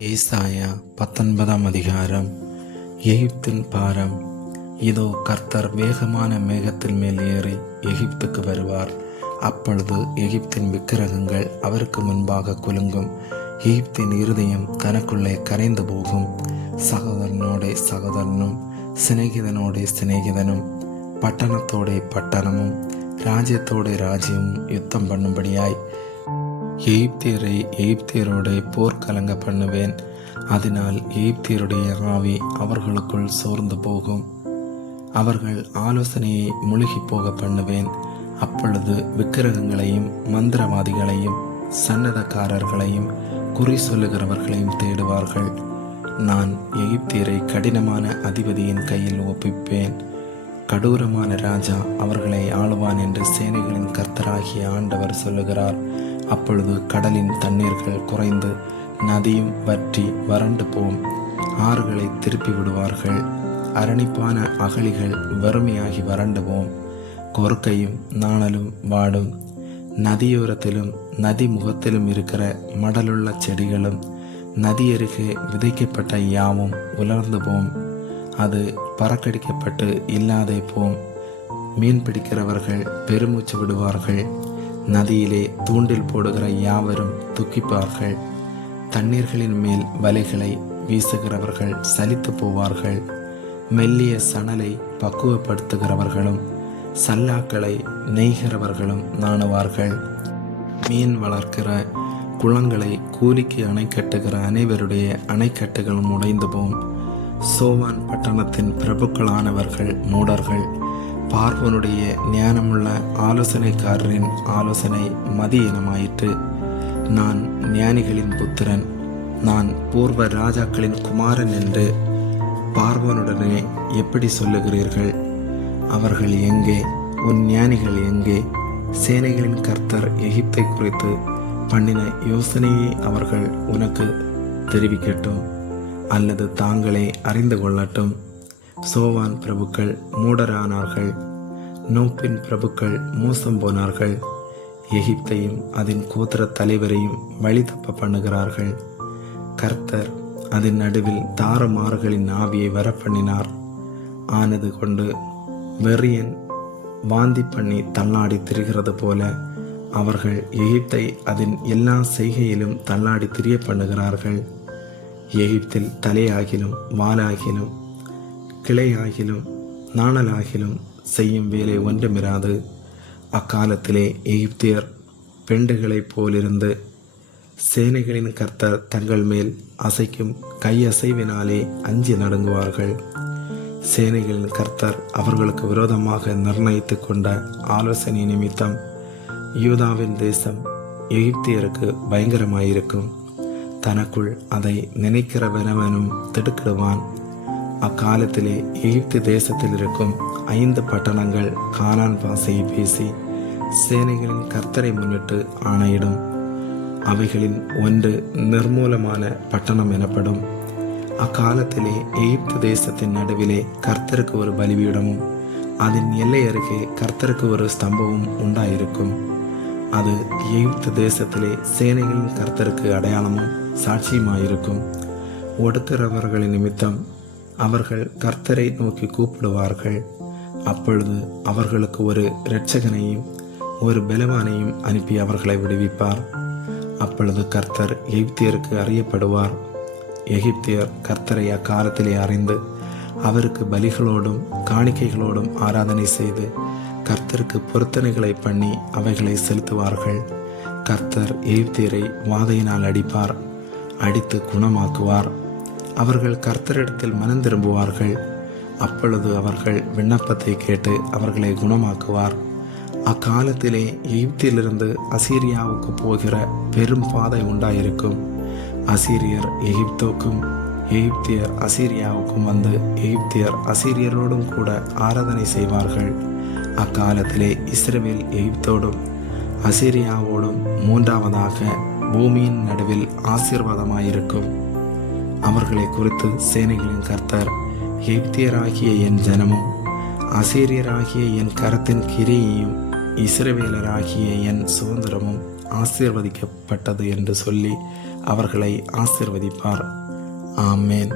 ஏசாயா 19 அதிகாரம். எகிப்தின் பாரம். இதோ கர்த்தர் வேகமான மேகத்தின் மேல் ஏறி எகிப்துக்கு வருவார். அப்பொழுது எகிப்தின் விக்கிரகங்கள் அவருக்கு முன்பாக குலுங்கும். எகிப்தின் இருதயம் தனக்குள்ளே கரைந்து போகும். சகோதரனோடே சகோதரனும், சிநேகிதனோடே சிநேகிதனும், பட்டணத்தோடே பட்டணமும், ராஜ்யத்தோடே ராஜ்யமும் யுத்தம் பண்ணும்படியாய் எகிப்தியரை எகிப்தியரோட போர்க்கலங்க பண்ணுவேன். அதனால் எகிப்தியருடைய ஆவி அவர்களுக்குள் சோர்ந்து போகும். அவர்கள் ஆலோசனையை முழுகி போக பண்ணுவேன். அப்பொழுது விக்கிரகங்களையும் மந்திரவாதிகளையும் சன்னதக்காரர்களையும் குறி சொல்லுகிறவர்களையும் தேடுவார்கள். நான் எகிப்தியரை கடினமான அதிபதியின் கையில் ஒப்பிப்பேன். கடூரமான ராஜா அவர்களை ஆளுவான் என்று சேனைகளின் கர்த்தராகிய ஆண்டவர் சொல்லுகிறார். அப்பொழுது கடலின் தண்ணீர்கள் குறைந்து நதியும் வற்றி வறண்டு போம். ஆறுகளை திருப்பி விடுவார்கள். அரணிப்பான அகழிகள் வறுமையாகி வறண்டு போம். கொர்க்கையும் நாணலும் வாடும். நதியோரத்திலும் நதி முகத்திலும் இருக்கிற மடலுள்ள செடிகளும் நதியருகே விதைக்கப்பட்ட யாவும் உலர்ந்து போம். அது பறக்கடிக்கப்பட்டு இல்லாதே போம். மீன் பிடிக்கிறவர்கள் பெருமூச்சு விடுவார்கள். நதியிலே தூண்டில் போடுகிற யாவரும் துக்கிப்பார்கள். தண்ணீர்களின் மேல் வலைகளை வீசுகிறவர்கள் சலித்து போவார்கள். மெல்லிய சணலை பக்குவப்படுத்துகிறவர்களும் சல்லாக்களை நெய்கிறவர்களும் நாணுவார்கள். மீன் வளர்க்கிற குளங்களை கூலிக்கு அணை கட்டுகிற அனைவருடைய அணைக்கட்டுகளும் உடைந்து போம். சோவான் பட்டணத்தின் பிரபுக்களானவர்கள் மூடர்கள். பார்வோனுடைய ஞானமுள்ள ஆலோசனைக்காரரின் ஆலோசனை மதியீனமாயிற்று. நான் ஞானிகளின் புத்திரன், நான் பூர்வ ராஜாக்களின் குமாரன் என்று பார்வோனுடனே எப்படி சொல்லுகிறீர்கள்? அவர்கள் எங்கே? உன் ஞானிகள் எங்கே? சேனைகளின் கர்த்தர் எகிப்தை குறித்து பண்ணின யோசனையை அவர்கள் உனக்கு தெரிவிக்கட்டும், அல்லது தாங்களே அறிந்து கொள்ளட்டும். சோவான் பிரபுக்கள் மூடரானார்கள். நோப்பின் பிரபுக்கள் மோசம் போனார்கள். எகிப்தையும் அதன் கோத்திர தலைவரையும் வழி தப்ப பண்ணுகிறார்கள். கர்த்தர் அதன் நடுவில் தாறுமாறுகளின் ஆவியை வரப்பண்ணினார். ஆனது கொண்டு வெறியன் வாந்தி பண்ணி தள்ளாடி திரிகிறது போல அவர்கள் எகிப்தை அதன் எல்லா செய்கையிலும் தள்ளாடி திரிய பண்ணுகிறார்கள். எகிப்தில் தலையாகிலும் வாலாகிலும் கிளையாகிலும் நாணலாகிலும் செய்யும் வேலை ஒன்றுமிராது. அக்காலத்திலே எகிப்தியர் பெண்டுகளைப் போலிருந்து சேனைகளின் கர்த்தர் தங்கள் மேல் அசைக்கும் கையசைவினாலே அஞ்சி நடுங்குவார்கள். சேனைகளின் கர்த்தர் அவர்களுக்கு விரோதமாக நிர்ணயித்து கொண்ட ஆலோசனை நிமித்தம் யூதாவின் தேசம் எகிப்தியருக்கு பயங்கரமாயிருக்கும். தனக்குள் அதை நினைக்கிறவனவனும் திடுக்கிடுவான். அக்காலத்திலே எகிப்து தேசத்தில் இருக்கும் 5 பட்டணங்கள் கானான் பாஷையை பேசி சேனைகளின் கர்த்தரை முன்னிட்டு ஆணையிடும். அவைகளின் ஒன்று நிர்மூலமான பட்டணம் எனப்படும். அக்காலத்திலே எகிப்து தேசத்தின் நடுவிலே கர்த்தருக்கு ஒரு பலிபீடமும் அதன் எல்லை அருகே கர்த்தருக்கு ஒரு ஸ்தம்பமும் உண்டாயிருக்கும். அது எகிப்து தேசத்திலே சேனைகளின் கர்த்தருக்கு அடையாளமும் சாட்சியுமாயிருக்கும். ஒடுக்கிறவர்களின் நிமித்தம் அவர்கள் கர்த்தரை நோக்கி கூப்பிடுவார்கள். அப்பொழுது அவர்களுக்கு ஒரு இரட்சகனையும் ஒரு பலவானையும் அனுப்பி அவர்களை விடுவிப்பார். அப்பொழுது கர்த்தர் எகிப்தியருக்கு அறியப்படுவார். எகிப்தியர் கர்த்தரை அக்காலத்திலே அறிந்து அவருக்கு பலிகளோடும் காணிக்கைகளோடும் ஆராதனை செய்து கர்த்தருக்கு பொருத்தனைகளை பண்ணி அவைகளை செலுத்துவார்கள். கர்த்தர் எகிப்தியரை வாதையினால் அடிப்பார், அடித்து குணமாக்குவார். அவர்கள் கர்த்தரிடத்தில் மனம் திரும்புவார்கள். அப்பொழுது அவர்கள் விண்ணப்பத்தை கேட்டு அவர்களை குணமாக்குவார். அக்காலத்திலே எகிப்திலிருந்து அசீரியாவுக்கு போகிற பெரும் பாதை உண்டாயிருக்கும். அசீரியர் எகிப்துக்கும் எகிப்தியர் அசீரியாவுக்கும் வந்து எகிப்தியர் அசீரியரோடும் கூட ஆராதனை செய்வார்கள். அக்காலத்திலே இஸ்ரவேல் எகிப்தோடும் அசீரியாவோடும் மூன்றாவதாக பூமியின் நடுவில் ஆசீர்வாதமாயிருக்கும். அவர்களை குறித்து சேனைகளின் கர்த்தர் எகிப்தியராகிய என் ஜனமும் அசீரியராகிய என் கரத்தின் கிரியையும் இஸ்ரவேலராகிய என் சுதந்திரமும் ஆசீர்வதிக்கப்பட்டது என்று சொல்லி அவர்களை ஆசீர்வதிப்பார். ஆமேன்.